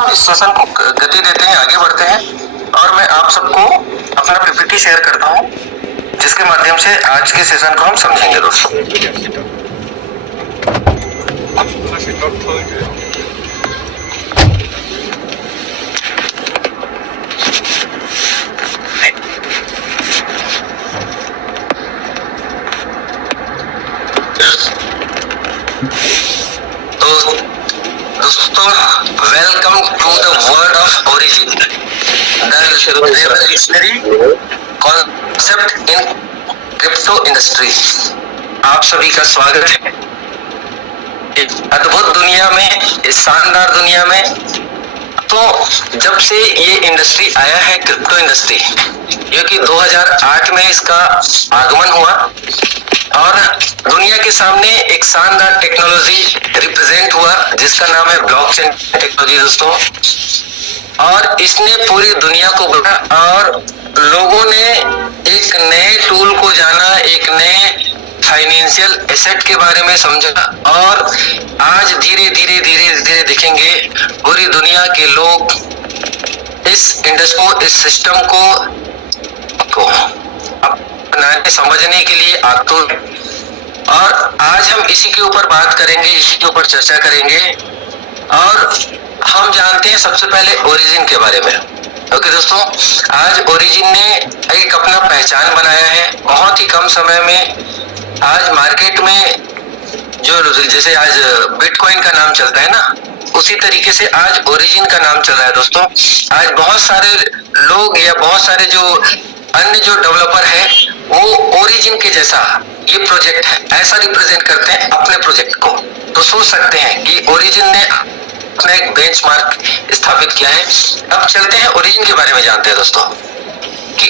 हम इस सेशन को गति देते हैं, आगे बढ़ते हैं और मैं आप सबको अपना पीपीटी शेयर करता हूं, जिसके माध्यम से आज के सेशन को हम समझेंगे दोस्तों। दोस्तों, welcome to the world of Origin, the revolutionary concept in crypto industry. आप सभी का स्वागत है इस अद्भुत दुनिया में, इस शानदार दुनिया में। तो जब से ये इंडस्ट्री आया है, क्रिप्टो इंडस्ट्री, क्योंकि 2008 में इसका आगमन हुआ और दुनिया के सामने एक शानदार टेक्नोलॉजी रिप्रेजेंट हुआ जिसका नाम है ब्लॉकचेन टेक्नोलॉजी दोस्तों। और इसने पूरी दुनिया को बढ़ा और लोगों ने एक नए टूल को जाना, एक नए फाइनेंशियल एसेट के बारे में समझा और आज धीरे धीरे धीरे धीरे देखेंगे पूरी दुनिया के लोग इस इंडस्ट्री को, इस सिस्टम को अपनाने, समझने के लिए आतुर। और आज हम इसी के ऊपर बात करेंगे, इसी के ऊपर चर्चा करेंगे। और हम जानते हैं सबसे पहले ओरिजिन के बारे में। ओके दोस्तों, आज ओरिजिन ने एक अपना पहचान बनाया है बहुत ही कम समय में। आज मार्केट में जो जैसे आज बिटकॉइन का नाम चलता है ना, उसी तरीके से आज ओरिजिन का नाम चल रहा है दोस्तों। आज बहुत सारे लोग या बहुत सारे जो अन्य जो डेवलपर है वो ओरिजिन के जैसा ये प्रोजेक्ट है ऐसा रिप्रेजेंट करते हैं अपने प्रोजेक्ट को। तो सोच सकते हैं कि ओरिजिन ने अपना एक बेंचमार्क स्थापित किया है। अब चलते हैं ओरिजिन के बारे में जानते हैं दोस्तों कि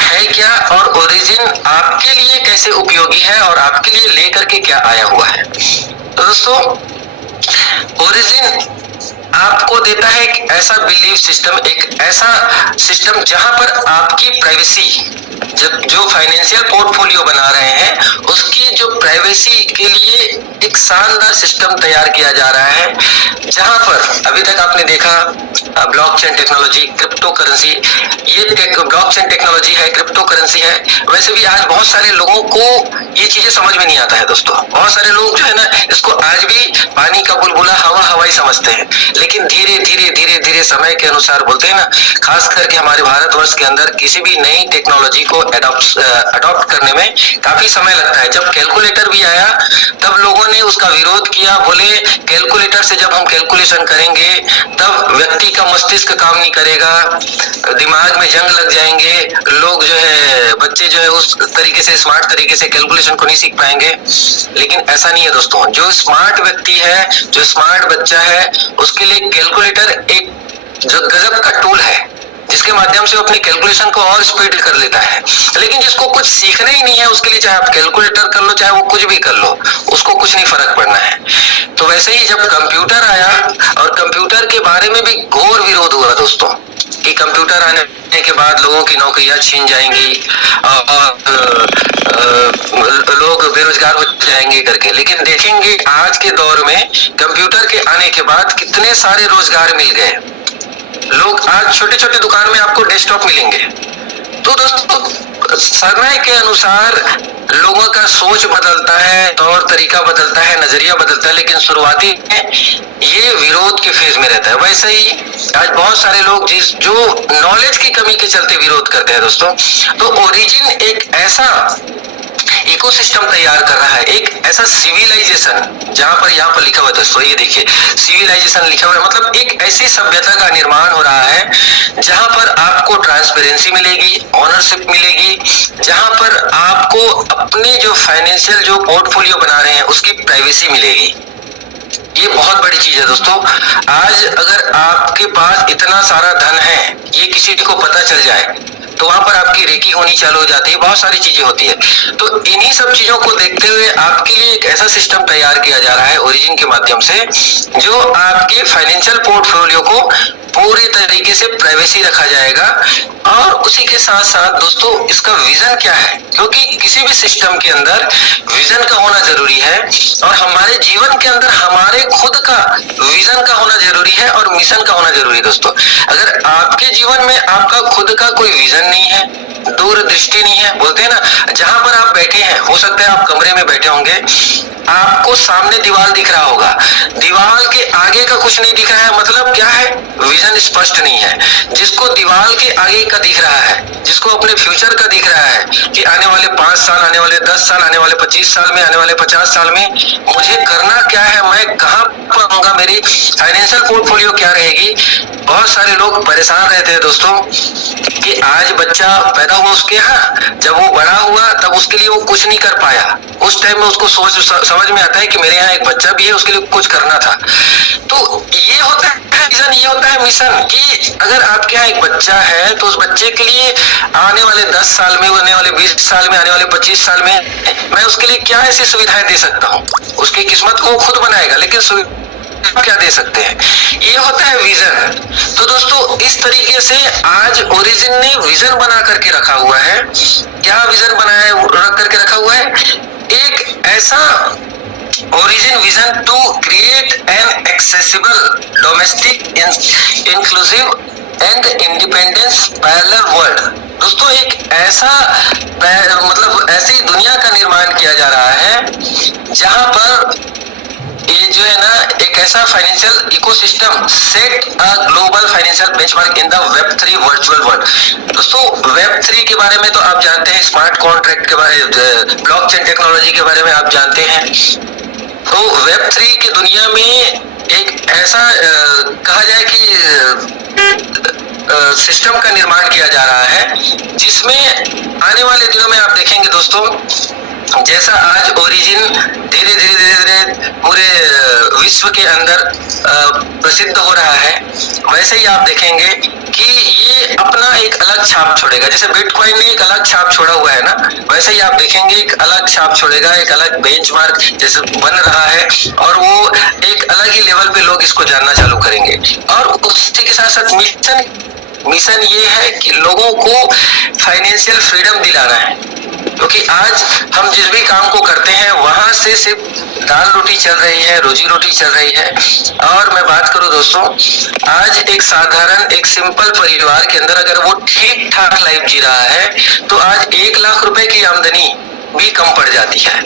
है क्या और ओरिजिन आपके लिए कैसे उपयोगी है और आपके लिए लेकर के क्या आया हुआ है। तो दोस्तों, ओरिजिन आपको देता है एक ऐसा बिलीव सिस्टम, एक ऐसा सिस्टम जहां पर आपकी प्राइवेसी, जो फाइनेंशियल पोर्टफोलियो बना रहे हैं उसकी जो प्राइवेसी के लिए एक शानदार सिस्टम तैयार किया जा रहा है। जहां पर अभी तक आपने देखा ब्लॉकचेन टेक्नोलॉजी, क्रिप्टो करेंसी, ये ब्लॉकचेन टेक्नोलॉजी है, क्रिप्टो करेंसी है। वैसे भी आज बहुत सारे लोगों को ये चीजें समझ में नहीं आता है दोस्तों। बहुत सारे लोग जो है ना, इसको आज भी पानी का बुलबुला, हवा ही समझते हैं। लेकिन धीरे धीरे धीरे धीरे समय के अनुसार, बोलते हैं ना, खास करके हमारे भारतवर्ष के अंदर किसी भी नई टेक्नोलॉजी को अडॉप्ट करने में काफी समय लगता है। जब कैलकुलेटर भी आया तब लोगों ने उसका विरोध किया, बोले कैलकुलेटर से जब हम कैलकुलेशन करेंगे तब व्यक्ति का मस्तिष्क काम नहीं करेगा, दिमाग में जंग लग जाएंगे, लोग जो है, बच्चे जो है उस तरीके से, स्मार्ट तरीके से कैलकुलेशन को नहीं सीख पाएंगे। लेकिन ऐसा नहीं है दोस्तों। जो स्मार्ट व्यक्ति है, जो स्मार्ट बच्चा है, उसके लिए कैलकुलेटर एक जो गजब का टूल है जिसके माध्यम से वो अपनी कैलकुलेशन को और स्पीड कर लेता है। लेकिन जिसको कुछ सीखना ही नहीं है, उसके लिए चाहे आप कैलकुलेटर कर लो, चाहे वो कुछ भी कर लो, उसको कुछ नहीं फर्क पड़ना है। तो वैसे ही जब कंप्यूटर आया और कंप्यूटर के बारे में भी घोर विरोध हुआ दोस्तों कि कंप्यूटर आने के बाद लोगों की नौकरियां छीन जाएंगी और लोग बेरोजगार हो जाएंगे करके। लेकिन देखेंगे आज के दौर में कंप्यूटर के आने के बाद कितने सारे रोजगार मिल गए। लोग आज छोटे छोटे दुकान में आपको डेस्कटॉप मिलेंगे। तो दोस्तों, समय के अनुसार लोगों का सोच बदलता है, तौर तरीका बदलता है, नजरिया बदलता है। लेकिन शुरुआती में ये विरोध के फेज में रहता है। वैसे ही आज बहुत सारे लोग जो नॉलेज की कमी के चलते विरोध करते हैं दोस्तों। तो ओरिजिन एक ऐसा इकोसिस्टम तैयार कर रहा है, एक ऐसा सिविलाइजेशन, जहां पर यहाँ पर लिखा हुआ है दोस्तों, ये देखिए सिविलाइजेशन लिखा हुआ है, मतलब एक ऐसी सभ्यता का निर्माण हो रहा है जहां पर आपको ट्रांसपेरेंसी मिलेगी, ओनरशिप मिलेगी, जहां पर आपको अपने जो फाइनेंशियल जो पोर्टफोलियो बना रहे हैं उसकी प्राइवेसी मिलेगी। ये बहुत बड़ी चीज है दोस्तों। आज अगर आपके पास इतना सारा धन है, ये किसी को पता चल जाए तो वहां पर आपकी रेकी होनी चालू हो जाती है, बहुत सारी चीजें होती है। तो इन्हीं सब चीजों को देखते हुए आपके लिए एक ऐसा सिस्टम तैयार किया जा रहा है ओरिजिन के माध्यम से, जो आपके फाइनेंशियल पोर्टफोलियो को पूरी तरीके से प्राइवेसी रखा जाएगा। और उसी के साथ साथ दोस्तों इसका विजन क्या है, क्योंकि किसी भी सिस्टम के अंदर विजन का होना जरूरी है और हमारे जीवन के अंदर हमारे खुद का विजन का होना जरूरी है और मिशन का होना जरूरी है दोस्तों। अगर आपके जीवन में आपका खुद का कोई विजन नहीं है, दूरदृष्टि नहीं है, बोलते हैं ना, जहां पर आप बैठे हैं, हो सकता है आप कमरे में बैठे होंगे, आपको सामने दीवार दिख रहा होगा, दीवार के आगे का कुछ नहीं दिख रहा है, मतलब क्या है, विजन स्पष्ट नहीं है। जिसको दीवार के आगे का दिख रहा है, जिसको अपने फ्यूचर का दिख रहा है कि आने वाले 5 साल, आने वाले 10 साल, आने वाले 25 साल में, आने वाले 50 साल में मुझे करना क्या है, मैं कहाँ पर होऊंगा, मेरी फाइनेंशियल पोर्टफोलियो क्या रहेगी। बहुत सारे लोग परेशान रहते हैं दोस्तों कि आज बच्चा पैदा हुआ उसके यहाँ, जब वो बड़ा हुआ तब उसके लिए वो कुछ नहीं कर पाया, उस टाइम में उसको समझ में आता है कि मेरे यहाँ एक बच्चा भी है, उसके लिए कुछ करना था। तो ये होता है विजन, ये होता है मिशन कि अगर आपके यहाँ एक बच्चा है तो उस बच्चे के लिए आने वाले 10 साल में, आने वाले 20 साल में, आने वाले 25 साल में मैं उसके लिए क्या ऐसी सुविधाएं दे सकता हूँ। उसकी किस्मत को खुद बनाएगा, लेकिन क्या दे सकते हैं, ये होता है विजन। तो दोस्तों इस तरीके से आज ओरिजिन ने विजन बना करके रखा हुआ है। क्या विजन बनाया रख करके रखा हुआ है, एक ऐसा Origin vision to create an accessible domestic inclusive and independence parallel world. दोस्तों एक ऐसा मतलब ऐसी दुनिया का निर्माण किया जा रहा है जहां पर ये जो है ना, एक ऐसा financial ecosystem set a global financial benchmark in the Web3 virtual world. दोस्तों वेब3 के बारे में तो आप जानते हैं, स्मार्ट कॉन्ट्रैक्ट के बारे में, ब्लॉकचेन टेक्नोलॉजी के बारे में आप जानते हैं। तो वेब3 की दुनिया में एक ऐसा कहा जाए कि सिस्टम का निर्माण किया जा रहा है जिसमें आने वाले दिनों में आप देखेंगे दोस्तों, जैसा आज ओरिजिन धीरे धीरे पूरे विश्व के अंदर प्रसिद्ध हो रहा है, वैसे ही आप देखेंगे कि ये अपना एक अलग छाप छोड़ेगा। जैसे बिटकॉइन ने एक अलग छाप छोड़ा हुआ है ना, वैसे ही आप देखेंगे एक अलग छाप छोड़ेगा, एक अलग बेंचमार्क जैसे बन रहा है और वो एक अलग ही लेवल पे लोग इसको जानना चालू करेंगे। और उसी के साथ साथ मिशन ये है कि लोगों को फाइनेंशियल फ्रीडम दिलाना है, क्योंकि आज हम जिस भी काम को करते हैं वहां से सिर्फ दाल रोटी चल रही है, रोजी रोटी चल रही है। और मैं बात करूं दोस्तों, आज एक साधारण एक सिंपल परिवार के अंदर अगर वो ठीक ठाक लाइफ जी रहा है तो आज 1 लाख रुपए की आमदनी भी कम पड़ जाती है।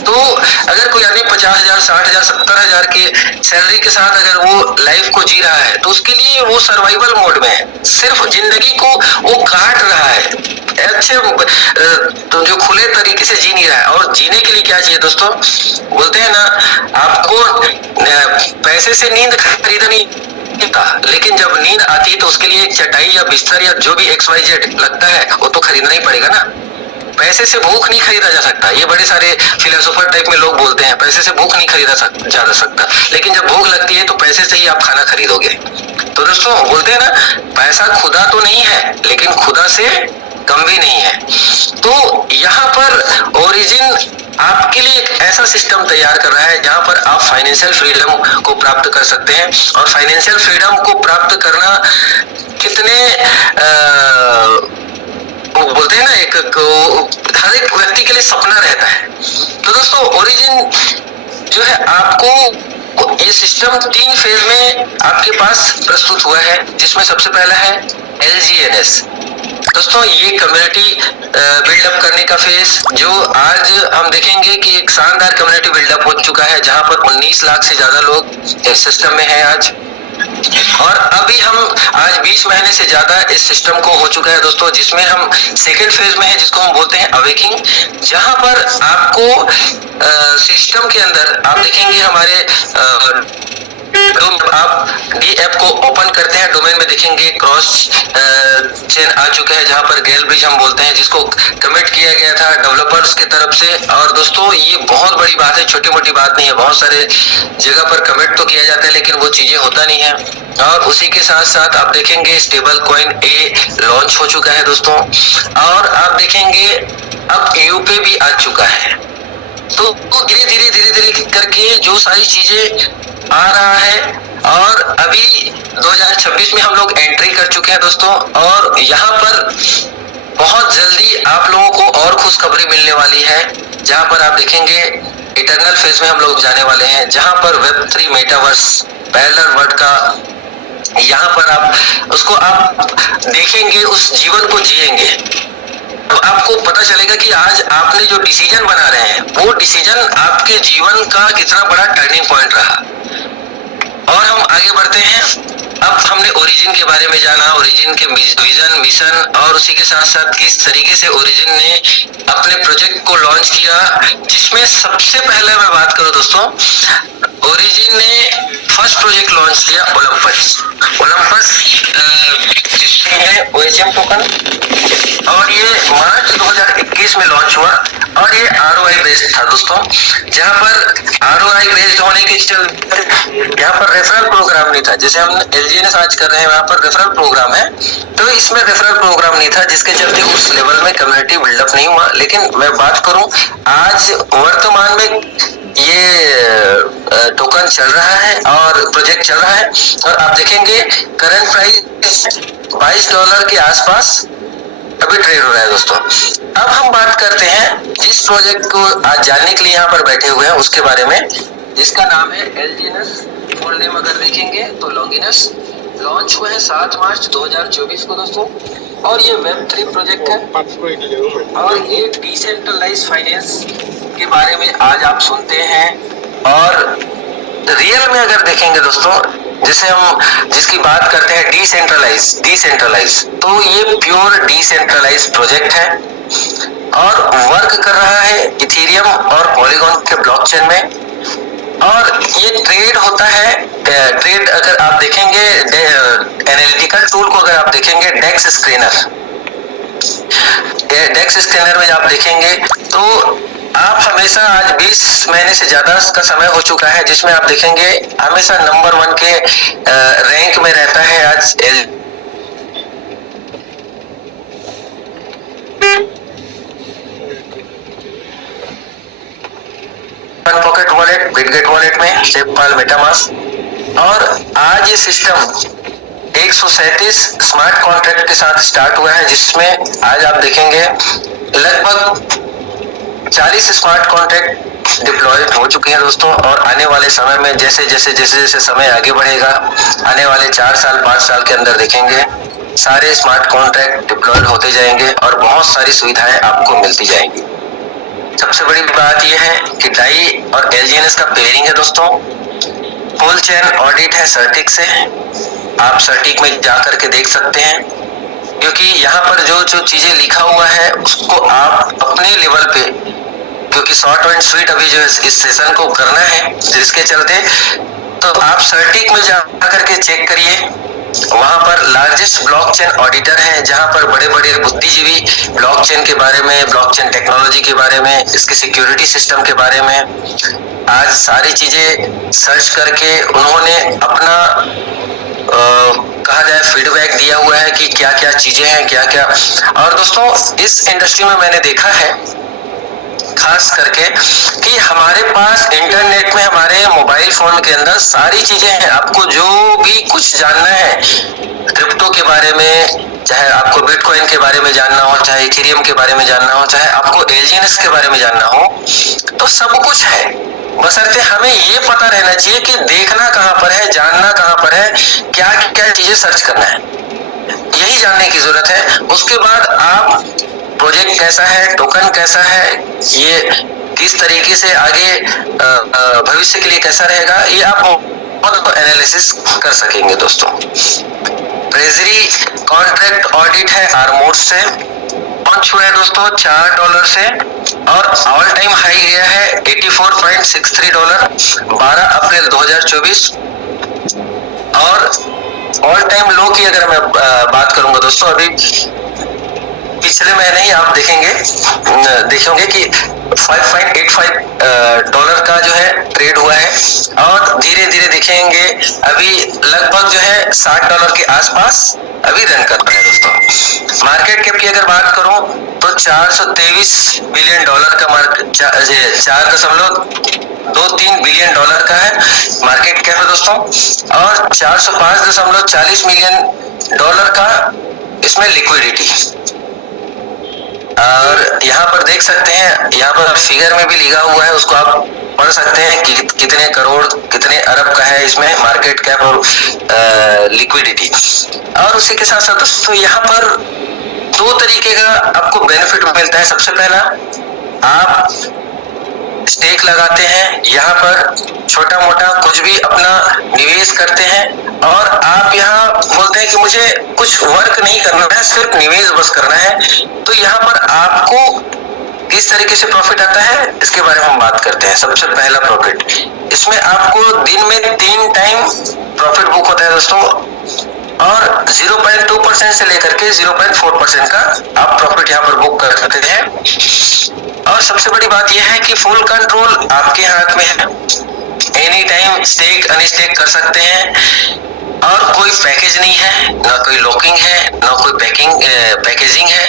तो अगर कोई आदमी 50,000, 60,000, 70,000 की सैलरी के साथ अगर वो लाइफ को जी रहा है तो उसके लिए वो सर्वाइवल मोड में है, सिर्फ जिंदगी को वो काट रहा है, अच्छे तो जो खुले तरीके से जी नहीं रहा है। और जीने के लिए क्या चाहिए दोस्तों, बोलते हैं ना, आपको पैसे से नींद खरीदा नहीं, लेकिन जब नींद आती है तो उसके लिए एक चटाई या बिस्तर या जो भी XYZ लगता है वो तो खरीदना ही पड़ेगा ना। पैसे से भूख नहीं खरीदा जा सकता, ये बड़े सारे फिलोसोफर टाइप में लोग बोलते हैं पैसे से भूख नहीं खरीदा जा सकता, लेकिन जब भूख लगती है तो पैसे से ही आप खाना खरीदोगे। तो दोस्तों बोलते हैं ना, पैसा खुदा तो नहीं है लेकिन खुदा से कम भी नहीं है। तो यहाँ पर ओरिजिन आपके लिए एक ऐसा सिस्टम तैयार कर रहा है जहां पर आप फाइनेंशियल फ्रीडम को प्राप्त कर सकते हैं। और फाइनेंशियल फ्रीडम को प्राप्त करना कितने बोलते हैं ना, हर एक व्यक्ति के लिए सपना रहता है। तो दोस्तों ओरिजिन जो है आपको ये सिस्टम 3 फेज में आपके पास प्रस्तुत हुआ है, जिसमें सबसे पहला है LGNS। दोस्तों ये कम्युनिटी बिल्डअप करने का फेज, जो आज हम देखेंगे कि एक शानदार कम्युनिटी बिल्डअप हो चुका है जहां पर 19 लाख से ज्यादा लोग इस सिस्टम में हैं आज। और अभी हम आज 20 महीने से ज्यादा इस सिस्टम को हो चुका है दोस्तों, जिसमें हम सेकेंड फेज में है जिसको हम बोलते हैं अवेकिंग, जहां पर आपको सिस्टम के अंदर आप देखेंगे हमारे आप डी ऐप को ओपन करते हैं, डोमेन में देखेंगे क्रॉस चेन आ चुका है जहां पर गेल ब्रिज हम बोलते हैं, जिसको कमिट किया गया था डेवलपर्स की तरफ से। और दोस्तों ये बहुत बड़ी बात है, छोटी मोटी बात नहीं है, बहुत सारे जगह पर कमिट तो किया जाता है लेकिन वो चीजें होता नहीं है। और उसी के साथ साथ आप देखेंगे स्टेबल कॉइन ए लॉन्च हो चुका है दोस्तों, और आप देखेंगे अब यूपी भी आ चुका है। तो धीरे धीरे करके जो सारी चीजें आ रहा है और अभी 2026 में हम लोग एंट्री कर चुके हैं दोस्तों, और यहाँ पर बहुत जल्दी आप लोगों को और खुशखबरी मिलने वाली है, जहाँ पर आप देखेंगे इटरनल फेज में हम लोग जाने वाले हैं, जहाँ पर वेब3 मेटावर्स पैरेलल वर्ल्ड का, यहाँ पर आप उसको आप देखेंगे, उस जीवन को जिएंगे, तो आपको पता चलेगा कि आज आपने जो डिसीजन बना रहे हैं वो डिसीजन आपके जीवन का कितना बड़ा टर्निंग पॉइंट रहा। और हम आगे बढ़ते हैं। अब हमने ओरिजिन के बारे में जाना, ओरिजिन के विजन, मिशन, और उसी के साथ साथ किस तरीके से ओरिजिन ने अपने प्रोजेक्ट को लॉन्च किया, जिसमें सबसे पहले मैं बात करूं दोस्तों, ओरिजिन ने फर्स्ट प्रोजेक्ट लॉन्च किया ओलंपस। ओलंपस जिसमें है OHM टोकन, और ये मार्च 2021 में लॉन्च हुआ, और ये ROI बेस्ड था दोस्तों, जहाँ पर ROI बेस्ड होने के चलते यहाँ पर रेफरल प्रोग्राम नहीं था, जैसे हम LGNS आज कर रहे हैं वहाँ पर रेफरल प्रोग्राम है, तो इसमें रेफरल प्रोग्राम नहीं था, जिसके चलते उस लेवल में कम्युनिटी बिल्डअप नहीं हुआ। लेकिन मैं बात करूं, आज वर्तमान में ये टोकन चल रहा है और प्रोजेक्ट चल रहा है, और आप देखेंगे करंट प्राइस $22 के आसपास अभी ट्रेड हो रहा है दोस्तों। अब हम बात करते हैं जिस प्रोजेक्ट को आज जानने के लिए यहाँ पर बैठे हुए हैं उसके बारे में, जिसका नाम है LGNS। फुल नेम अगर देखेंगे तो लॉन्गिनस, लॉन्च हुआ है 7 मार्च 2024 को दोस्तों, और ये वेब3 प्रोजेक्ट है, और ये डिसेंट्रलाइज फाइनेंस के बारे में आज आप सुनते हैं। और रियल में अगर देखेंगे दोस्तों, जिसे हम जिसकी बात करते हैं डिसेंट्रलाइज, तो ये प्योर डिसेंट्रलाइज प्रोजेक्ट है और वर्क कर रहा है इथेरियम और पॉलीगॉन के ब्लॉकचेन में, और ये ट्रेड होता है। ट्रेड अगर आप देखेंगे, एनालिटिकल टूल को अगर आप देखेंगे, डेक्स स्कैनर में आप देखेंगे तो आप हमेशा, आज 20 महीने से ज्यादा का समय हो चुका है, जिसमें आप देखेंगे हमेशा नंबर 1 के रैंक में रहता है आज पॉकेट वॉलेट, बिटगेट वॉलेट में, SafePal, मेटामास्क, और आज ये सिस्टम 137 स्मार्ट कॉन्ट्रैक्ट के साथ स्टार्ट हुआ है, जिसमें आज आप देखेंगे लगभग 40 स्मार्ट कॉन्ट्रैक्ट डिप्लॉयड हो चुके हैं दोस्तों। और आने वाले समय में जैसे जैसे समय आगे बढ़ेगा, आने वाले 4 साल 5 साल के अंदर देखेंगे सारे स्मार्ट कॉन्ट्रैक्ट डिप्लॉयड होते जाएंगे और बहुत सारी सुविधाएं आपको मिलती जाएंगी। सबसे बड़ी बात यह है कि डाई और LGNS का पेयरिंग है दोस्तों, फुल चेन ऑडिट है सर्टिक से, आप सर्टिक में जाकर के देख सकते हैं, क्योंकि यहाँ पर जो चीजें लिखा हुआ है उसको आप अपने लेवल पे, क्योंकि शॉर्ट एंड स्वीट अभी जो इस सेशन को करना है, जिसके चलते तो आप सर्टिक में जाकर के चेक करिए। वहां पर लार्जेस्ट ब्लॉकचेन ऑडिटर हैं, जहां पर बड़े बड़े बुद्धिजीवी ब्लॉकचेन के बारे में, ब्लॉकचेन टेक्नोलॉजी के बारे में, इसके सिक्योरिटी सिस्टम के बारे में आज सारी चीजें सर्च करके उन्होंने अपना कहा जाए फीडबैक दिया हुआ है कि क्या क्या चीजें हैं, क्या क्या। और दोस्तों इस इंडस्ट्री में मैंने देखा है खास करके कि हमारे पास इंटरनेट में, हमारे मोबाइल फोन के अंदर सारी चीजें हैं। आपको जो भी कुछ जानना है क्रिप्टो के बारे में, चाहे आपको बिटकॉइन के बारे में जानना हो, चाहे इथेरियम के बारे में जानना हो, चाहे आपको LGNS के बारे में जानना हो, तो सब कुछ है। बशर्ते हमें ये पता रहना चाहिए कि देखना कहाँ पर है, जानना कहाँ पर है, क्या क्या चीजें सर्च करना है, यही जानने की जरूरत है। उसके बाद आप प्रोजेक्ट कैसा है, टोकन कैसा है, ये किस तरीके से आगे भविष्य के लिए कैसा रहेगा, ये आप बहुत एनालिसिस कर सकेंगे दोस्तों। ट्रेजरी कॉन्ट्रैक्ट ऑडिट है आर्मोड से, लॉन्च हुआ है दोस्तों $4 से, और ऑल टाइम हाई गया है $84.63 12 अप्रैल 2024। और ऑल टाइम लो की अगर मैं बात करूंगा दोस्तों, अभी पिछले महीने ही आप देखेंगे कि $5.85 का जो है ट्रेड हुआ है, और धीरे धीरे देखेंगे अभी लगभग जो है $60 के आसपास अभी रन कर रहा है दोस्तों। मार्केट कैप की अगर बात करूं तो 423 बिलियन डॉलर का 4.23 बिलियन डॉलर का है मार्केट कैप है दोस्तों, और 405.40 मिलियन डॉलर का इसमें लिक्विडिटी। और यहाँ पर देख सकते हैं, यहाँ पर फिगर में भी लिखा हुआ है, उसको आप पढ़ सकते हैं कि कितने करोड़ कितने अरब का है इसमें मार्केट कैप और लिक्विडिटी। और उसी के साथ साथ दोस्तों यहाँ पर दो तरीके का आपको बेनिफिट मिलता है। सबसे पहला, आप स्टेक लगाते हैं, यहाँ पर छोटा मोटा कुछ भी अपना निवेश करते हैं, और आप यहाँ बोलते हैं कि मुझे कुछ वर्क नहीं करना है, सिर्फ निवेश बस करना है, तो यहाँ पर आपको किस तरीके से प्रॉफिट आता है इसके बारे में हम बात करते हैं। सबसे पहला प्रॉफिट, इसमें आपको दिन में 3 टाइम प्रॉफिट बुक होता है दोस्तों, और 0.2% से लेकर के 0.4% का आप प्रॉफिट यहाँ पर बुक कर सकते हैं। और सबसे बड़ी बात यह है कि फुल कंट्रोल आपके हाथ में है, एनी टाइम स्टेक अनस्टेक कर सकते हैं, और कोई पैकेज नहीं है, ना कोई लॉकिंग है, ना कोई पैकेजिंग है।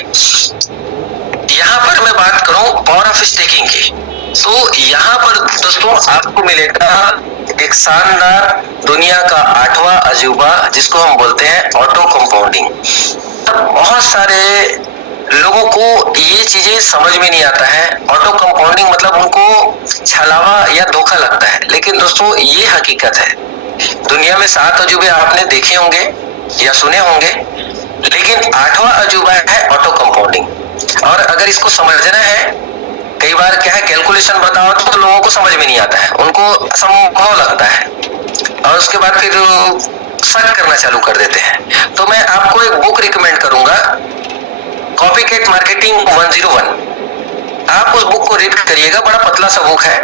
यहाँ पर मैं बात करूं पावर ऑफ स्टेकिंग की, तो यहाँ पर दोस्तों आपको मिलेगा एक शानदार दुनिया का 8वां अजूबा, जिसको हम बोलते हैं ऑटो कंपाउंडिंग। बहुत सारे लोगों को ये चीजें समझ में नहीं आता है। ऑटो कंपाउंडिंग मतलब उनको छलावा या धोखा लगता है, लेकिन दोस्तों ये हकीकत है। दुनिया में 7 अजूबे आपने देखे होंगे या सुने होंगे, लेकिन 8वां अजूबा है ऑटो कंपाउंडिंग। और अगर इसको समझना है, कई बार क्या है, कैलकुलेशन बताओ तो लोगों को समझ में नहीं आता है, उनको असंभव लगता है, और उसके बाद फिर शक करना चालू कर देते हैं। तो मैं आपको एक बुक रिकमेंड करूंगा, कॉपीकैट मार्केटिंग 101। आप उस बुक को रीड करिएगा, बड़ा पतला सा बुक है,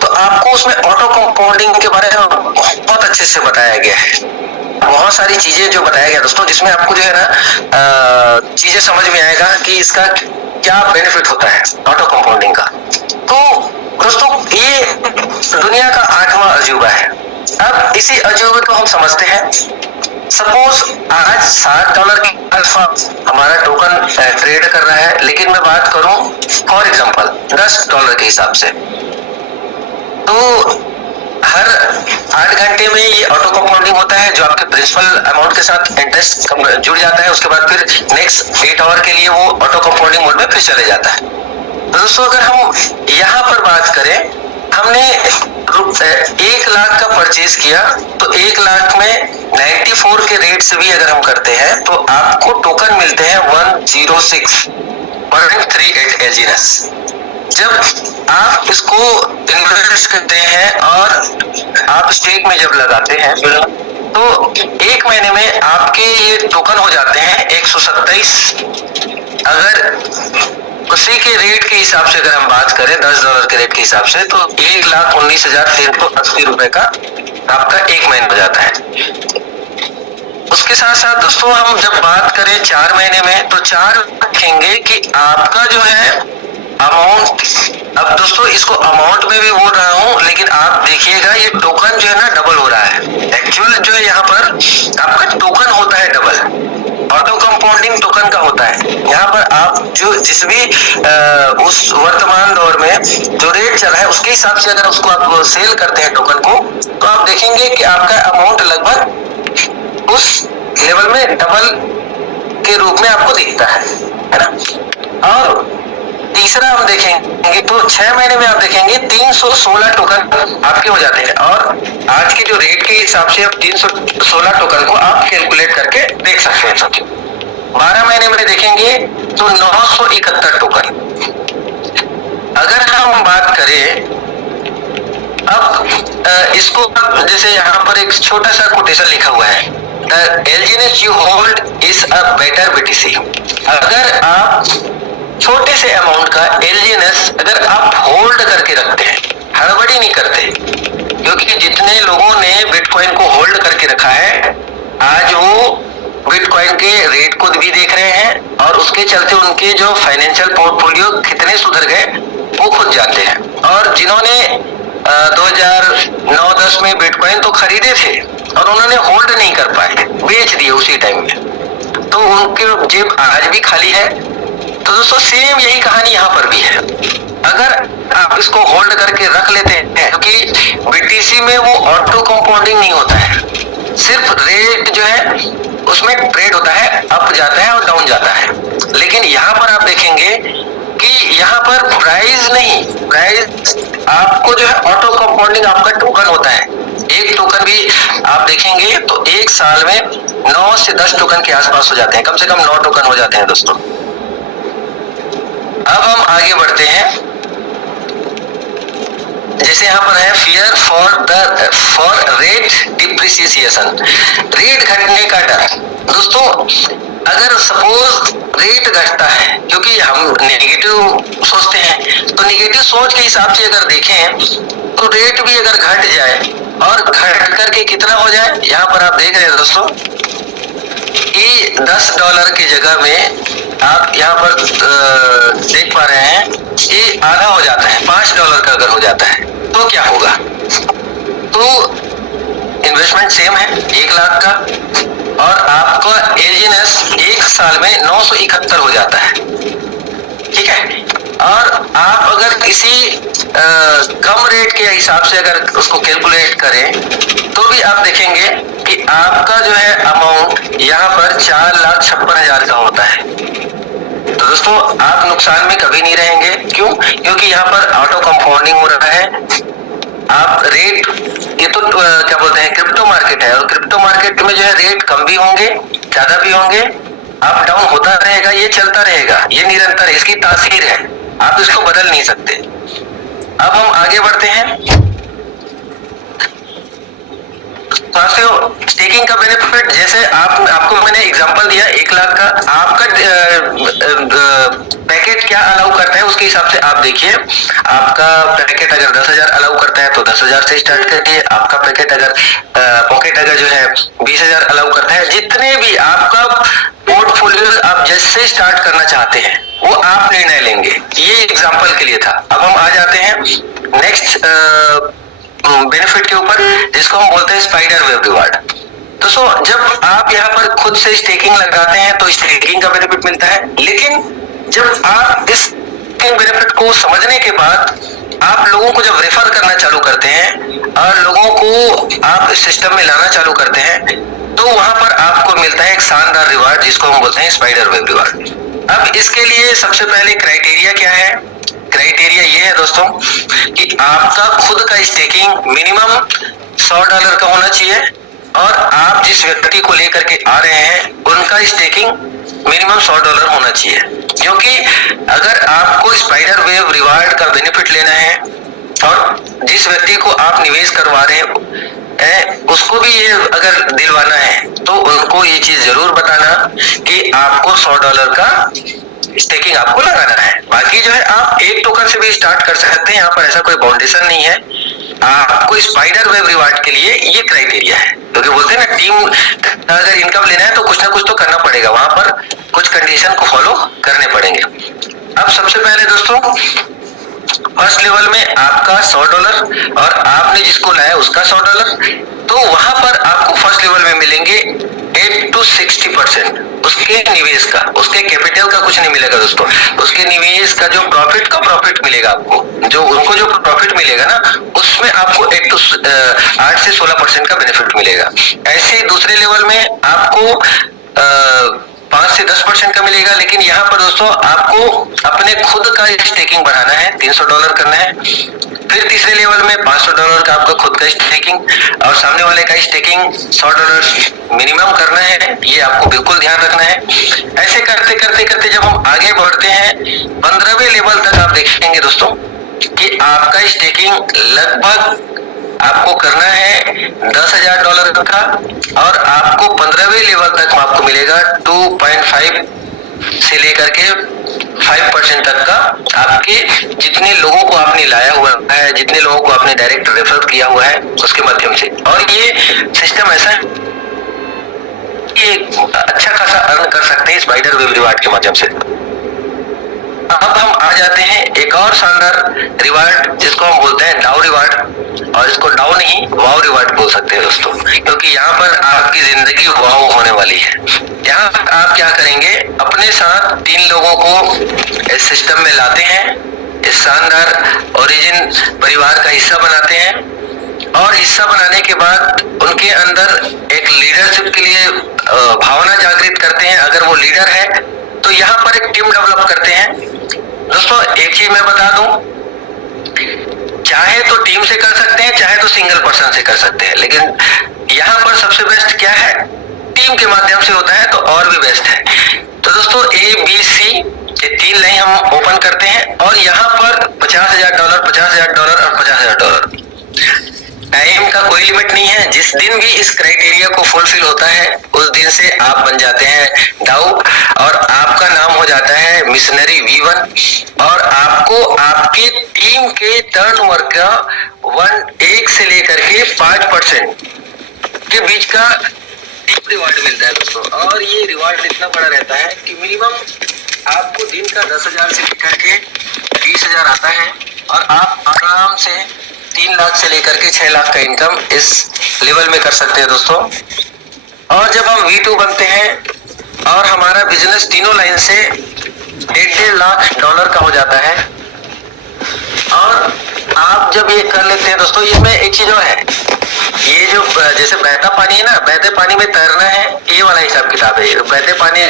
तो आपको उसमें ऑटो कंपाउंडिंग के बारे में बहुत अच्छे से बताया गया है। बहुत सारी चीजें जो बताया गया दोस्तों, जिसमें आपको जो है ना चीजें समझ में आएगा कि इसका क्या बेनिफिट होता है ऑटो कंपाउंडिंग का। तो दोस्तों ये दुनिया का 8वां अजूबा है। अब इसी अजूबे को हम समझते हैं। सपोज आज $7 की अल्फा हमारा टोकन ट्रेड कर रहा है, लेकिन मैं बात करूं फॉर एग्जांपल $10 के हिसाब से, तो हर 8 घंटे में ये ऑटो कंपाउंडिंग होता है, जो आपके प्रिंसिपल अमाउंट के साथ इंटरेस्ट जुड़ जाता है। उसके बाद फिर नेक्स्ट 8 आवर के लिए वो ऑटो कंपाउंडिंग मोड में फिर चले जाता है। तो दोस्तों अगर हम यहाँ पर बात करें, हमने 1 लाख का परचेज किया, तो 1 लाख में 94 के रेट से भी अगर हम करते हैं तो आपको टोकन मिलते हैं 106.38 एलजीएस। जब आप इसको इन्वेस्ट करते हैं और आप स्टेक में जब लगाते हैं, तो 1 महीने में आपके ये टोकन हो जाते हैं 127। अगर उसी के रेट के हिसाब से अगर हम बात करें $10 के रेट के हिसाब से, तो 1,19,380 रुपए का आपका 1 महीना हो जाता है। उसके साथ साथ दोस्तों हम जब बात करें 4 महीने में, तो 4 देखेंगे कि आपका जो है अमाउंट, अब दोस्तों इसको अमाउंट में भी बोल रहा हूं, लेकिन आप देखिएगा ये टोकन जो है ना डबल हो रहा है। एक्चुअल जो है यहाँ पर आपका टोकन होता है डबल, ऑटो कंपाउंडिंग टोकन का होता है। यहाँ पर आप जो जिस भी उस वर्तमान दौर में जो रेट चल रहा है उसके हिसाब से अगर उसको आप सेल करते हैं टोकन को, तो आप देखेंगे कि आपका अमाउंट लगभग उस लेवल में डबल के रूप में आपको दिखता है ना। और तीसरा हम देखेंगे तो 6 महीने में आप देखेंगे 316 टोकन आपके हो जाते हैं, और आज के जो रेट के हिसाब से आप 316 टोकन को आप कैलकुलेट करके देख सकते हैं। 12 महीने में देखेंगे तो 971 टोकन। अगर हम बात करें अब इसको, जैसे यहाँ पर एक छोटा सा कोटेशन लिखा हुआ है, LGNS you hold is a better BTC। अगर आप छोटे से अमाउंट का LGNS अगर आप होल्ड करके रखते हैं, हड़बड़ी नहीं करते, क्योंकि जितने लोगों ने बिटकॉइन को होल्ड करके रखा है, आज वो बिटकॉइन के रेट को भी देख रहे हैं, और उसके चलते उनके जो फाइनेंशियल पोर्टफोलियो कितने सुधर गए वो खुद जानते हैं। और जिन्होंने 2009-10 में बिटकॉइन तो खरीदे थे और उन्होंने होल्ड नहीं कर पाए, बेच दिए उसी टाइम में, तो उनकी जेब आज भी खाली है। तो दोस्तों सेम यही कहानी यहाँ पर भी है। अगर आप इसको होल्ड करके रख लेते हैं, क्योंकि बीटीसी में वो ऑटो कंपाउंडिंग नहीं होता है, सिर्फ रेट जो है उसमें ट्रेड होता है, अप जाता है और डाउन जाता है। लेकिन यहाँ पर आप देखेंगे कि यहाँ पर प्राइस नहीं, प्राइस आपको जो है ऑटो कंपाउंडिंग आपका टोकन होता है। एक टोकन भी आप देखेंगे तो एक साल में 9 से 10 टोकन के आसपास हो जाते हैं, कम से कम 9 टोकन हो जाते हैं दोस्तों। अब हम आगे बढ़ते हैं। जैसे यहाँ पर है fear for rate depreciation, rate घटने का डर। दोस्तों अगर सपोज रेट घटता है, क्योंकि हम नेगेटिव सोचते हैं, तो नेगेटिव सोच के हिसाब से अगर देखें तो रेट भी अगर घट जाए और घट करके कितना हो जाए, यहाँ पर आप देख रहे हैं दोस्तों कि $10 की जगह में आप यहाँ पर देख पा रहे हैं कि आधा हो जाता है, $5 का अगर हो जाता है तो क्या होगा। तो इन्वेस्टमेंट सेम है 1 लाख का, और आपका एजीएनएस एक साल में 971 हो जाता है, ठीक है। और आप अगर इसी कम रेट के हिसाब से अगर उसको कैलकुलेट करें तो भी आप देखेंगे कि आपका जो है अमाउंट यहाँ पर 4,56,000 का होता है। तो दोस्तों आप नुकसान में कभी नहीं रहेंगे। क्यों? क्योंकि यहाँ पर ऑटो कंपाउंडिंग हो रहा है। आप रेट, ये तो क्या बोलते हैं, क्रिप्टो मार्केट है, और क्रिप्टो मार्केट में जो है रेट कम भी होंगे, ज्यादा भी होंगे, अप डाउन होता रहेगा, ये चलता रहेगा, ये निरंतर है, इसकी तासीर है, आप इसको बदल नहीं सकते। अब हम आगे बढ़ते हैं। स्टेकिंग का बेनिफिट, जैसे आपको मैंने एग्जांपल दिया 1 लाख का, आपका पैकेट क्या अलाउ करता है उसके हिसाब से आप देखिए। आपका पैकेट अगर 10,000 अलाउ करता है तो 10,000 से स्टार्ट करिए। आपका पैकेट अगर पॉकेट अगर जो है 20,000 अलाउ करता है, जितने भी आपका पोर्टफोलियो आप जैसे स्टार्ट करना चाहते हैं वो आप निर्णय लेंगे। ये एग्जांपल के लिए था। अब हम आ जाते हैं नेक्स्ट बेनिफिट के ऊपर, जिसको हम बोलते हैं स्पाइडर वेब रिवार्ड। दोस्तों जब आप यहाँ पर खुद से स्टेकिंग लगाते हैं तो स्टेकिंग का बेनिफिट मिलता है, लेकिन जब आप इस बेनिफिट को समझने के बाद आप लोगों को जब रेफर करना चालू करते हैं और लोगों को आप इस सिस्टम में लाना चालू करते हैं, तो वहां पर आपको मिलता है एक शानदार रिवार्ड, जिसको हम बोलते हैं स्पाइडर वेब रिवार्ड। अब इसके लिए सबसे पहले क्राइटेरिया क्या है? क्राइटेरिया ये है दोस्तों कि आपका खुद का स्टेकिंग मिनिमम $100 का होना चाहिए, और आप जिस व्यक्ति को लेकर के आ रहे हैं उनका स्टेकिंग मिनिमम $100 होना चाहिए। क्योंकि अगर आपको स्पाइडर वेव रिवार्ड का बेनिफिट लेना है और जिस व्यक्ति को आप निवेश करवा रहे हैं उसको भी ये अगर दिलवाना है, तो उनको ये चीज जरूर बताना कि आपको $100 का स्टेकिंग आपको लगाना है। बाकी जो है आप एक टोकन से भी स्टार्ट कर सकते हैं, यहाँ पर ऐसा कोई बाउंडेशन नहीं है। आपको स्पाइडर वेब रिवार्ड के लिए ये क्राइटेरिया है, क्योंकि बोलते हैं ना टीम अगर इनकम लेना है तो कुछ ना कुछ तो करना पड़ेगा, वहां पर कुछ कंडीशन को फॉलो करने पड़ेंगे। अब सबसे पहले दोस्तों फर्स्ट लेवल में आपका $100 और आपने जिसको लाया उसका $100, तो वहां पर आपको फर्स्ट लेवल में मिलेंगे 8 to 60% उसके निवेश का, उसके कैपिटल का कुछ नहीं मिलेगा दोस्तों, उसके निवेश का जो प्रॉफिट मिलेगा आपको, जो उनको जो प्रॉफिट मिलेगा ना उसमें आपको 8 से 16% का बेनिफिट मिलेगा। ऐसे दूसरे लेवल में आपको 5 से 10% का मिलेगा। लेकिन यहाँ पर दोस्तों आपको अपने खुद का स्टेकिंग बढ़ाना है, $300 करना है। फिर तीसरे लेवल में $500 का आपका खुद का स्टेकिंग और सामने वाले का स्टेकिंग $100 मिनिमम करना है, ये आपको बिल्कुल ध्यान रखना है। ऐसे करते करते करते जब हम आगे बढ़ते हैं 15वें लेवल तक आप देखेंगे दोस्तों कि आपका स्टेकिंग लगभग आपको करना है $10,000 का, और आपको 15वें लेवल तक आपको मिलेगा 2.5 से लेकर के 5% तक का, आपके जितने लोगों को आपने लाया हुआ है, जितने लोगों को आपने डायरेक्ट रेफर किया हुआ है उसके माध्यम से। और ये सिस्टम ऐसा है कि अच्छा खासा अर्न कर सकते हैं स्पाइडर वेब रिवार्ड के माध्यम से। अब हम आ जाते हैं एक और शानदार रिवार्ड, जिसको हम बोलते हैं डाउ रिवार्ड, और इसको डाउ नहीं वाव रिवार्ड बोल सकते हैं दोस्तों। क्योंकि यहाँ पर आपकी जिंदगी वाव होने वाली है। यहाँ आप क्या करेंगे, अपने साथ 3 लोगों को इस सिस्टम में लाते हैं, इस शानदार ओरिजिन परिवार का हिस्सा बनाते हैं, और हिस्सा बनाने के बाद उनके अंदर एक लीडरशिप के लिए भावना जागृत करते हैं। अगर वो लीडर है तो यहाँ पर एक टीम डेवलप करते हैं। दोस्तों एक चीज मैं बता दूं, चाहे तो टीम से कर सकते हैं, चाहे तो सिंगल पर्सन से कर सकते हैं, लेकिन यहाँ पर सबसे बेस्ट क्या है, टीम के माध्यम से होता है तो और भी बेस्ट है। तो दोस्तों ABC ये 3 लाइन हम ओपन करते हैं और यहाँ पर $50,000, $50,000 और $50,000। टाइम का कोई लिमिट नहीं है, जिस दिन भी इस क्राइटेरिया को फुलफिल होता है उस दिन से आप बन जाते हैं डाउ, और आपका नाम हो जाता है मिशनरी V1, और आपको आपकी टीम के टर्नओवर का 1 से लेकर के 5% के बीच का टीम रिवार्ड मिलता है दोस्तों। और ये रिवार्ड इतना बड़ा रहता है कि मिनिमम आपको दिन का 10,000 से लेकर के 20,000 आता है, और आप आराम से 3 लाख से लेकर के 6 लाख का इनकम इस लेवल में कर सकते हैं दोस्तों। और जब हम V2 बनते हैं और हमारा बिजनेस तीनों लाइन से $1.5 लाख का हो जाता है, और आप जब ये कर लेते हैं दोस्तों, ये में एक चीज और है, ये जो जैसे बहता पानी है ना, बहते पानी में तैरना है, ये वाला हिसाब किताब है। बहते पानी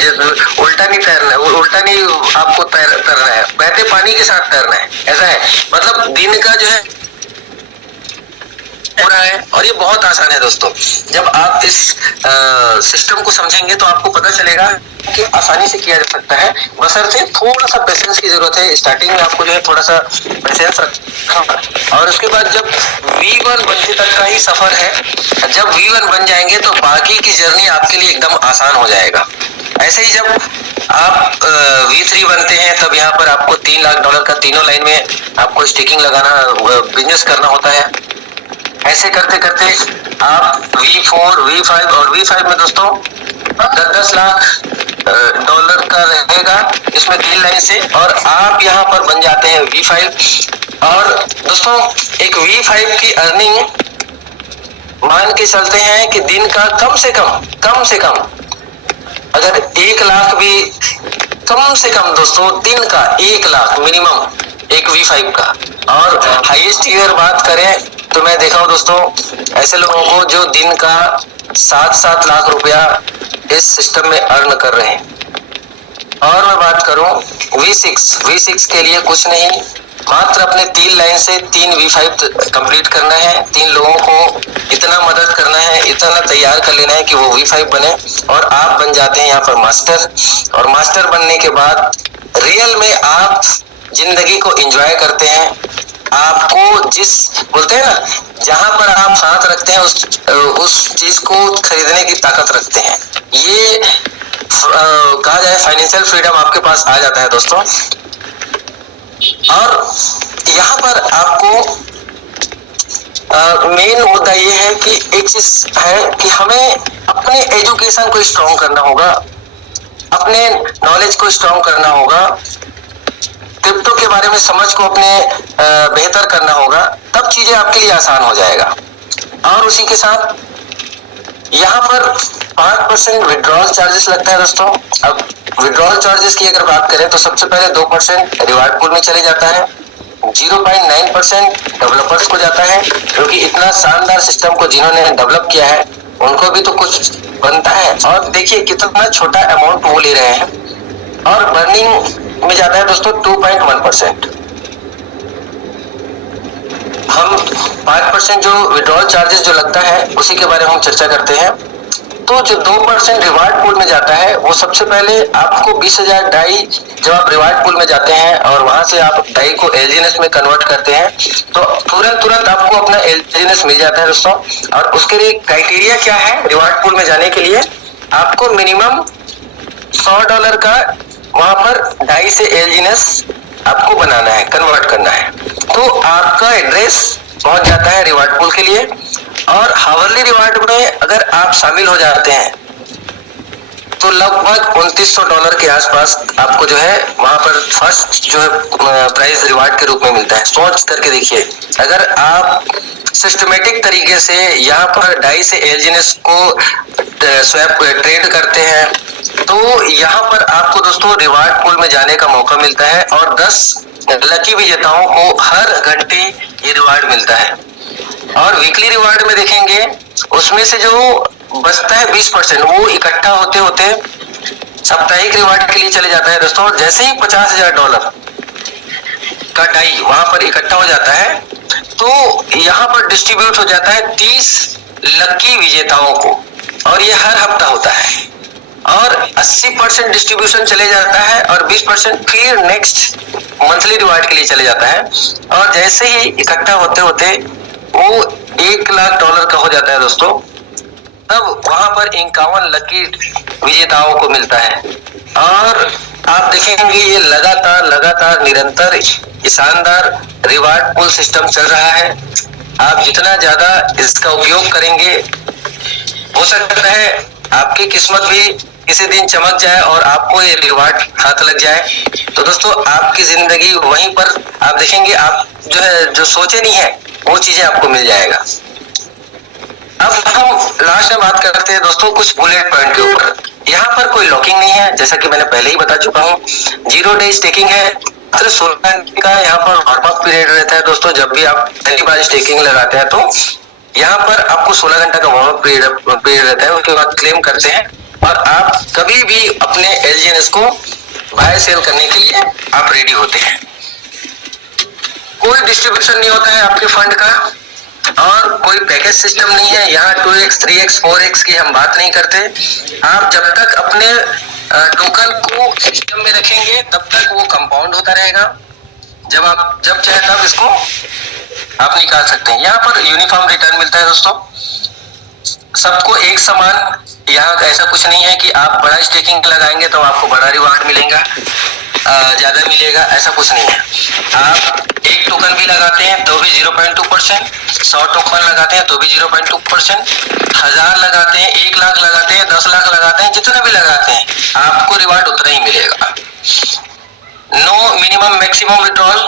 उल्टा नहीं तैरना, उल्टा नहीं आपको तैरना है, बहते पानी के साथ तैरना है, ऐसा है। मतलब दिन का जो है हो रहा है, और ये बहुत आसान है दोस्तों। जब आप इस सिस्टम को समझेंगे तो आपको पता चलेगा कि आसानी से किया जा सकता है, बशर्ते थोड़ा सा पेशेंस की जरूरत है। स्टार्टिंग में आपको जो है थोड़ा सा पेशेंस रखना, और उसके बाद जब V1 बनने तक का ही सफर है। जब V1 बन जाएंगे तो बाकी की जर्नी आपके लिए एकदम आसान हो जाएगा। ऐसे ही जब आप V3 बनते हैं तब यहाँ पर आपको $3 लाख का तीनों लाइन में आपको स्टेकिंग लगाना, बिजनेस करना होता है। ऐसे करते करते आप V4, V5 और V5 में दोस्तों $10 लाख का रहेगा इसमें 3 लाइन से, और आप यहाँ पर बन जाते हैं V5। और दोस्तों एक V5 की अर्निंग मान के चलते हैं कि दिन का कम से कम अगर 1 लाख भी, कम से कम दोस्तों दिन का 1 लाख मिनिमम एक V5 का। और हाईएस्ट की अगर बात करें तो मैं देखा हूं दोस्तों ऐसे लोगों को जो दिन का 7-7 लाख रुपया इस सिस्टम में अर्न कर रहे हैं। और मैं बात करूं V6 के लिए कुछ नहीं, मात्र अपने 3 लाइन से 3 V5 कंप्लीट करना है। 3 लोगों को इतना मदद करना है, इतना तैयार कर लेना है कि वो V5 बने, और आप बन जाते हैं यहाँ पर मास्टर। और मास्टर बनने के बाद रियल में आप जिंदगी को एंजॉय करते हैं। आपको जिस बोलते हैं ना, जहां पर आप हाथ रखते हैं उस चीज को खरीदने की ताकत रखते हैं। ये कहा जाए फाइनेंशियल फ्रीडम आपके पास आ जाता है दोस्तों। और यहाँ पर आपको मेन मुद्दा ये है कि एक चीज है कि हमें अपने एजुकेशन को स्ट्रॉन्ग करना होगा, अपने नॉलेज को स्ट्रॉन्ग करना होगा, क्रिप्टो के बारे में समझ को अपने बेहतर करना होगा, तब चीजें आपके लिए आसान हो जाएगा। और उसी के साथ यहाँ पर 5% विड्रॉल चार्जेस लगता है दोस्तों। अब विड्रॉल चार्जेस की अगर बात करें तो सबसे पहले 2% रिवार्ड पूल में चले जाता है, 0.9% डेवलपर्स को जाता है, क्योंकि इतना शानदार सिस्टम को जिन्होंने डेवलप किया है उनको भी तो कुछ बनता है। और देखिए कितना छोटा अमाउंट वो ले रहे हैं। और बर्निंग में जाता है दोस्तों 2.1%। हम 5% जो विड्रॉल चार्जेस जो लगता है उसी के बारे में हम चर्चा करते हैं। तो जो 2% रिवार्ड पूल में जाता है वो सबसे पहले आपको 20,000 डाई, जब आप रिवार्ड पूल में जाते हैं और वहां से आप डाई को LGNS में कन्वर्ट करते हैं तो तुरंत आपको अपना LGNS मिल जाता है दोस्तों। और उसके लिए क्राइटेरिया क्या है, रिवार्ड पूल में जाने के लिए आपको मिनिमम $100 का वहां पर डाई से LGNS आपको बनाना है, कन्वर्ट करना है, तो आपका एड्रेस पहुंच जाता है रिवार्ड पूल के लिए। और हावरली रिवार्ड में अगर आप शामिल हो जाते हैं तो लगभग $2,900 के आसपास आपको जो है वहां पर फर्स्ट जो है प्राइस रिवार्ड के रूप में मिलता है। सोच करके देखिए, अगर आप सिस्टमेटिक तरीके से यहाँ पर डाई से एलजीएनएस को स्वैप ट्रेड करते हैं, तो यहाँ पर आपको दोस्तों रिवार्ड पूल में जाने का मौका मिलता है और 10 लकी विजेताओं को हर घंटे ये रिवार्ड मिलता है। और वीकली रिवार्ड में देखेंगे उसमें से जो बचता है 20% वो इकट्ठा होते होते साप्ताहिक रिवार्ड के लिए चले जाता है दोस्तों। जैसे ही $50,000 का डाई वहां पर इकट्ठा हो जाता है तो यहाँ पर डिस्ट्रीब्यूट हो जाता है 30 लकी विजेताओं को, और ये हर हफ्ता होता है। और 80% डिस्ट्रीब्यूशन चले जाता है और 20% फिर नेक्स्ट मंथली रिवार्ड के लिए चले जाता है। और जैसे ही इकट्ठा होते होते वो $1,00,000 का हो जाता है दोस्तों, तब वहां पर 51 लकी विजेताओं को मिलता है। और आप देखेंगे ये लगातार निरंतर ये शानदार रिवार्ड पूल सिस्टम चल रहा है। आप जितना ज्यादा इसका उपयोग करेंगे, हो सकता है आपकी किस्मत भी किसी दिन चमक जाए और आपको ये रिवार्ड हाथ लग जाए। तो दोस्तों आपकी जिंदगी वहीं पर आप देखेंगे, आप जो है जो सोचे नहीं है वो चीजें आपको मिल जाएगा। अब हम लास्ट में बात करते हैं दोस्तों कुछ बुलेट पॉइंट के ऊपर। यहाँ पर कोई लॉकिंग नहीं है, जैसा कि मैंने पहले ही बता चुका हूँ। 0 डे स्टेकिंग है, 16 घंटे का यहाँ पर वार्म अप पीरियड रहता है दोस्तों। जब भी आप पहली बार स्टेकिंग लगाते हैं तो यहाँ पर आपको 16 घंटा का वार्म अप पीरियड रहता है, उसके बाद क्लेम करते हैं और आप कभी भी अपने एलजीएनएस को बाय सेल करने के लिए आप रेडी होते हैं। कोई डिस्ट्रीब्यूशन नहीं होता है आपके फंड का और कोई पैकेज सिस्टम नहीं है। यहाँ 2x, 3x, 4x की हम बात नहीं करते। आप जब तक अपने टोकन को सिस्टम में रखेंगे तब तक वो कंपाउंड होता रहेगा। जब चाहे तब इसको आप निकाल सकते हैं। यहाँ पर यूनिफॉर्म रिटर्न मिलता है दोस्तों, सबको एक समान। यहाँ ऐसा कुछ नहीं है कि आप बड़ा स्टेकिंग लगाएंगे तो आपको बड़ा रिवार्ड मिलेगा, ज्यादा मिलेगा, ऐसा कुछ नहीं है। आप एक टोकन भी लगाते हैं तो भी 0.2%, 100 टोकन लगाते हैं तो भी 0.2%, 1000 लगाते हैं, 1 लाख लगाते हैं, 10 लाख लगाते हैं, जितना भी लगाते हैं आपको रिवार्ड उतना ही मिलेगा। नो मिनिमम मैक्सिमम विड्रॉल,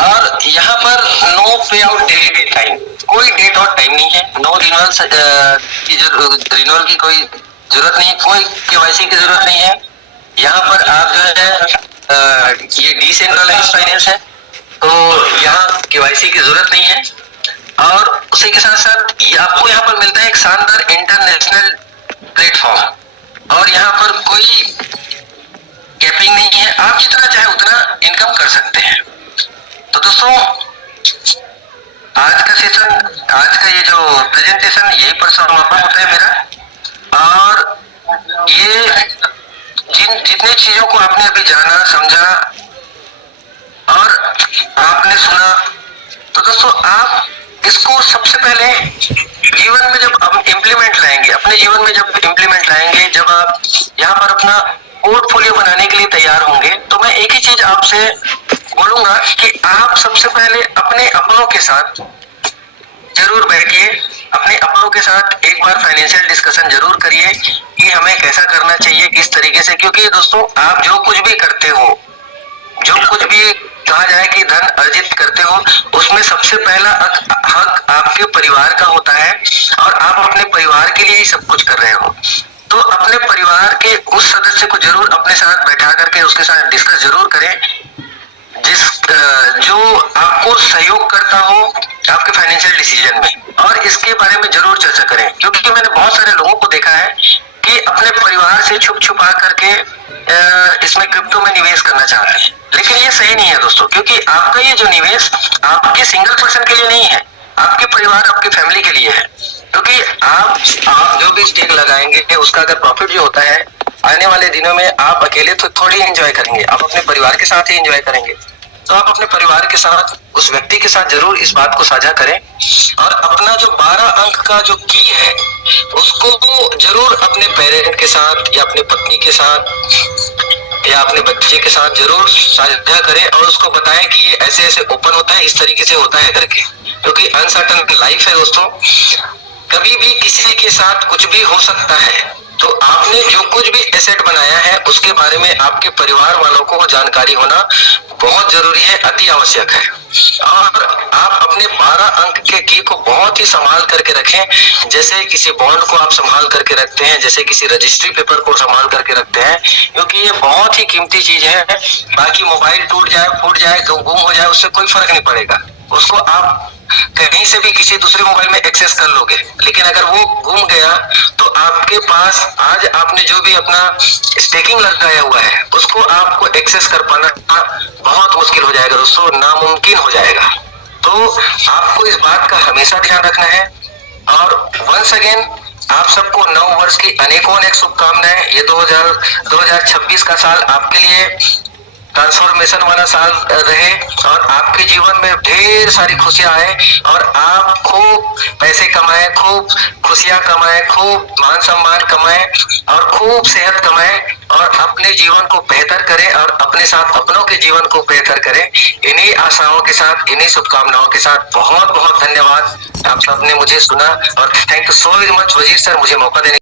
और यहाँ पर नो पे आउट डेली टाइम, कोई डेट और टाइम नहीं है। नो रिन्यूअल की कोई जरूरत नहीं, कोई केवाईसी की जरूरत नहीं है। यहाँ पर आप जो है ये डिसेंट्रलाइज्ड फाइनेंस है तो यहाँ केवाईसी की जरूरत नहीं है। और उसी के साथ साथ आपको यहाँ पर मिलता है एक शानदार इंटरनेशनल प्लेटफॉर्म, और यहाँ पर कोई कैपिंग नहीं है, आप जितना चाहे उतना इनकम कर सकते हैं। तो दोस्तों आज का ये जो प्रेजेंटेशन यही पर समापन होता है मेरा। और ये जितने चीजों को आपने अभी जाना, समझा और आपने सुना, तो दोस्तों आप इसको सबसे पहले जीवन में जब आप इम्प्लीमेंट लाएंगे, अपने जीवन में जब इम्प्लीमेंट लाएंगे, जब आप यहाँ पर अपना पोर्टफोलियो बनाने के लिए तैयार होंगे, तो मैं एक ही चीज आपसे बोलूंगा कि आप सबसे पहले अपने अपनों के साथ जरूर बैठिए, अपने अपनों के साथ एक बार फाइनेंशियल डिस्कशन जरूर करिए कि हमें कैसा करना चाहिए, किस तरीके से। क्योंकि दोस्तों आप जो कुछ भी करते हो, जो कुछ भी कहा जाए कि धन अर्जित करते हो, उसमें सबसे पहला हक आपके परिवार का होता है और आप अपने परिवार के लिए ही सब कुछ कर रहे हो। तो अपने परिवार के उस सदस्य को जरूर अपने साथ बैठा करके उसके साथ डिस्कस जरूर करें जो आपको सहयोग करता हो आपके फाइनेंशियल डिसीजन में, और इसके बारे में जरूर चर्चा करें। क्योंकि मैंने बहुत सारे लोगों को देखा है कि अपने परिवार से छुप छुपा करके इसमें क्रिप्टो में निवेश करना चाहते हैं, लेकिन ये सही नहीं है दोस्तों। क्योंकि आपका ये जो निवेश आपके सिंगल पर्सन के लिए नहीं है, आपके परिवार, आपकी फैमिली के लिए है। क्योंकि आप जो भी स्टेक लगाएंगे उसका अगर प्रॉफिट जो होता है, आने वाले दिनों में आप अकेले तो थोड़ी एंजॉय करेंगे, आप अपने परिवार के साथ ही एंजॉय करेंगे। तो आप अपने परिवार के साथ, उस व्यक्ति के साथ जरूर इस बात को साझा करें, और अपना जो 12 अंक का जो की है उसको जरूर अपने पेरेंट के साथ या अपने पत्नी के साथ या अपने बच्चे के साथ जरूर साझा करें और उसको बताएं कि ये ऐसे ऐसे ओपन होता है, इस तरीके से होता है करके। क्योंकि अनसर्टन लाइफ है दोस्तों, कभी भी किसी के साथ कुछ भी हो सकता है। तो आपने जो कुछ भी एसेट बनाया है उसके बारे में आपके परिवार वालों को जानकारी होना बहुत जरूरी है, अति आवश्यक है। और आप अपने 12 अंक के की को बहुत ही संभाल करके रखें, जैसे किसी बॉन्ड को आप संभाल करके रखते हैं, जैसे किसी रजिस्ट्री पेपर को संभाल करके रखते हैं, क्योंकि ये बहुत ही कीमती चीज है। बाकी मोबाइल टूट जाए, फूट जाए, गुम हो जाए, उससे कोई फर्क नहीं पड़ेगा, उसको आप कहीं से भी किसी दूसरे मोबाइल में एक्सेस कर लोगे। लेकिन अगर वो गुम गया तो आपके पास आज आपने जो भी अपना स्टेकिंग लगाया हुआ है उसको आपको एक्सेस कर पाना बहुत मुश्किल हो जाएगा दोस्तों, नामुमकिन हो जाएगा। तो आपको इस बात का हमेशा ध्यान रखना है। और वंस अगेन आप सबको नव वर्ष की अनेकों अनेक शुभकामनाएं। ये 2026 का साल आपके लिए ट्रांसफॉर्मेशन वाला साल रहे और आपके जीवन में ढेर सारी खुशियां आए और आप खूब पैसे कमाएं, खूब खुशियां कमाएं, खूब मान सम्मान कमाएं और खूब सेहत कमाएं और अपने जीवन को बेहतर करें और अपने साथ अपनों के जीवन को बेहतर करें। इन्हीं आशाओं के साथ, इन्हीं शुभकामनाओं के साथ बहुत बहुत धन्यवाद। आप सबने मुझे सुना और thank you so very much वजीर सर, मुझे मौका देने